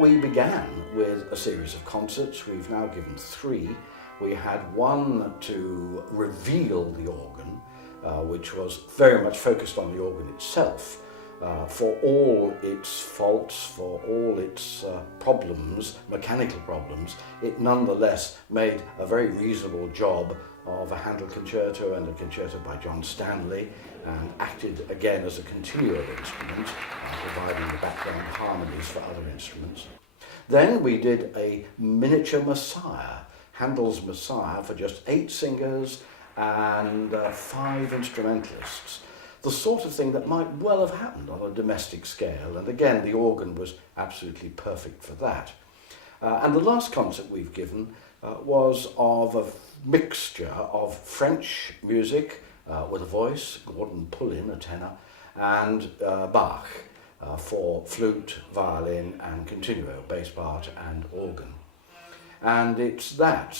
We began with a series of concerts. We've now given 3. We had one to reveal the organ, which was very much focused on the organ itself. For all its faults, for all its problems, mechanical problems, it nonetheless made a very reasonable job of a Handel concerto and a concerto by John Stanley, and acted again as a continual instrument, providing the background harmonies for other instruments. Then we did a miniature Messiah, Handel's Messiah, for just 8 singers and 5 instrumentalists. The sort of thing that might well have happened on a domestic scale, and again the organ was absolutely perfect for that. And the last concert we've given was of a mixture of French music with a voice, Gordon Pullin, a tenor, and Bach for flute, violin and continuo, bass part and organ. And it's that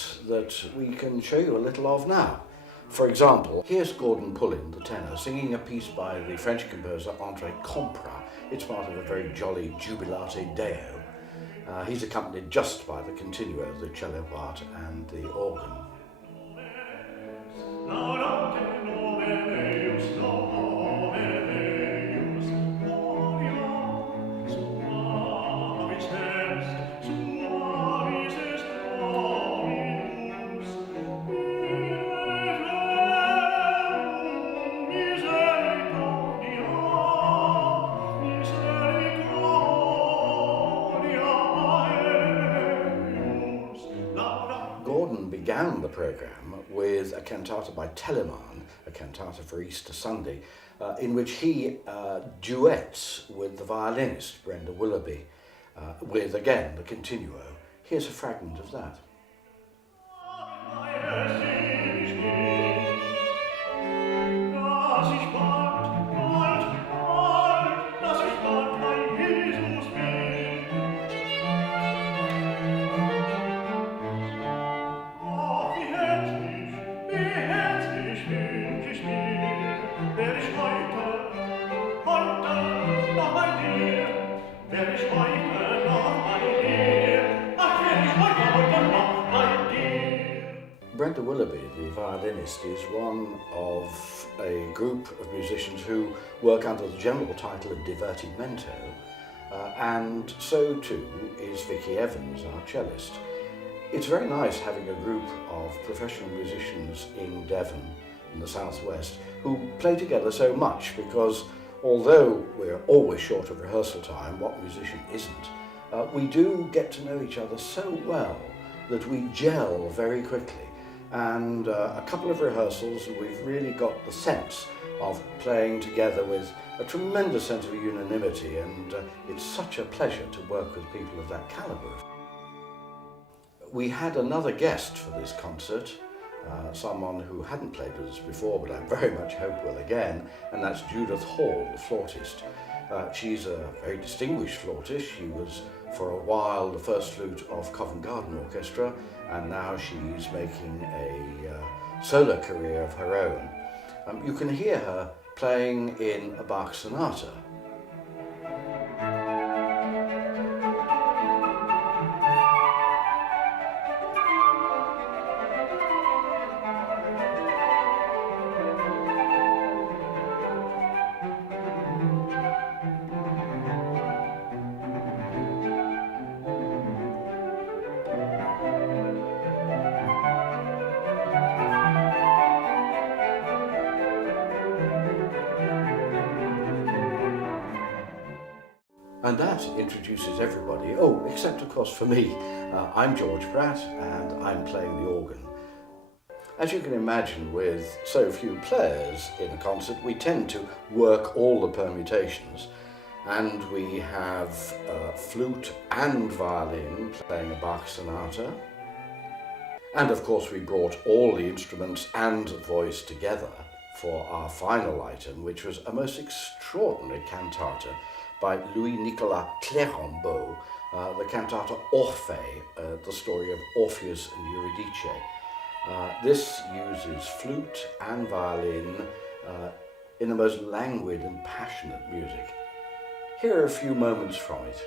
we can show you a little of now. For example, here's Gordon Pullin, the tenor, singing a piece by the French composer André Compra. It's part of a very jolly Jubilate Deo. He's accompanied just by the continuo, the cello part and the organ. Gordon began the programme with a cantata by Telemann, a cantata for Easter Sunday, in which he duets with the violinist Brenda Willoughby, with again the continuo. Here's a fragment of that. Brenda Willoughby, the violinist, is one of a group of musicians who work under the general title of divertimento, and so too is Vicky Evans, our cellist. It's very nice having a group of professional musicians in Devon, in the southwest, who play together so much, because although we're always short of rehearsal time, what musician isn't, we do get to know each other so well that we gel very quickly. And a couple of rehearsals and we've really got the sense of playing together with a tremendous sense of unanimity, and it's such a pleasure to work with people of that calibre. We had another guest for this concert, someone who hadn't played with us before, but I very much hope will again, and that's Judith Hall, the flautist. She's a very distinguished flautist. She was for a while the first flute of Covent Garden Orchestra, and now she's making a solo career of her own. You can hear her playing in a Bach sonata. And that introduces everybody, except of course for me. I'm George Pratt and I'm playing the organ. As you can imagine, with so few players in a concert, we tend to work all the permutations, and we have flute and violin playing a Bach sonata. And of course we brought all the instruments and voice together for our final item, which was a most extraordinary cantata by Louis-Nicolas Clérambault, the cantata Orphée, the story of Orpheus and Eurydice. This uses flute and violin in the most languid and passionate music. Here are a few moments from it.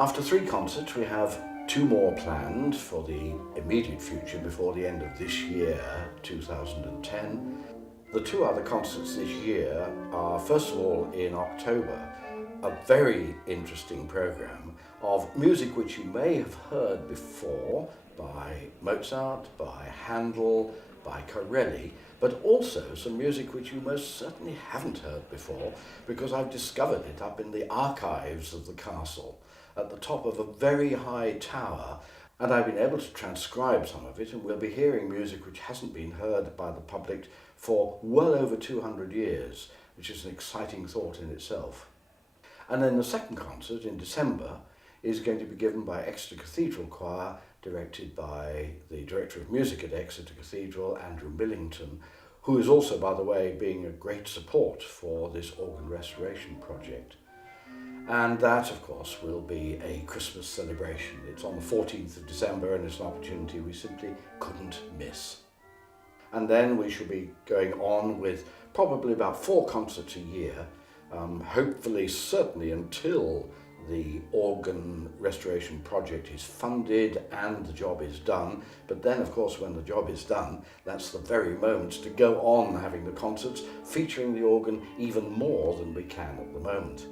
After 3 concerts, we have 2 more planned for the immediate future before the end of this year, 2010. The 2 other concerts this year are, first of all, in October, a very interesting program of music which you may have heard before by Mozart, by Handel, by Corelli, but also some music which you most certainly haven't heard before, because I've discovered it up in the archives of the castle at the top of a very high tower, and I've been able to transcribe some of it, and we'll be hearing music which hasn't been heard by the public for well over 200 years, which is an exciting thought in itself. And then the second concert in December is going to be given by Exeter Cathedral Choir, directed by the Director of Music at Exeter Cathedral, Andrew Millington, who is also, by the way, being a great support for this organ restoration project. And that, of course, will be a Christmas celebration. It's on the 14th of December, and it's an opportunity we simply couldn't miss. And then we shall be going on with probably about 4 concerts a year, hopefully, certainly until the organ restoration project is funded and the job is done. But then, of course, when the job is done, that's the very moment to go on having the concerts featuring the organ even more than we can at the moment.